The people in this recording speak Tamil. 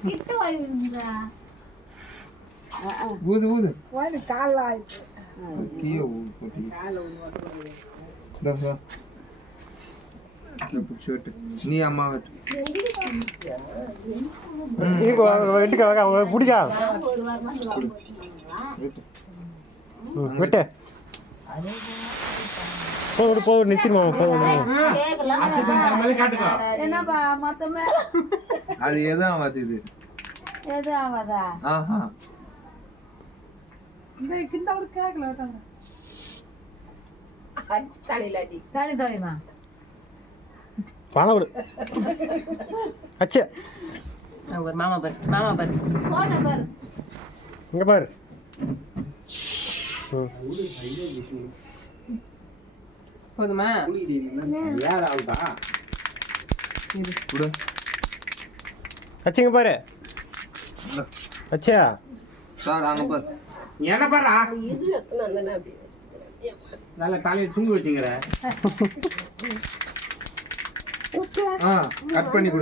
கிட்ட வாய்ன்றா ஊது ஊது வாய் கால்ல ஆயிடுச்சு. கீழே ஊது போட்டு இந்த பிடிச்சி வெட்டு நீ அம்மா வெட்டு வெட்டுக்க அவங்க பிடிக்கா வெட்டு போடு நித்திரமா என்னப்பா மொத்தமே அது எதுவும் ஆகாது இது எது ஆகாதா? ஆஹா இந்த கிட்ட ஒரு கேக்கல விட்டாங்க. தனி தனிமா பணம் கொடு அச்சே ஒரு மாமா பாரு போன பாரு இங்க பாரு போதுமா விடு அச்சுங்க பாரு அச்சா சார் அங்க பாரு என்ன பாரா நல்ல தலையை தூங்கி வச்சுக்கிற கட் பண்ணி கொடு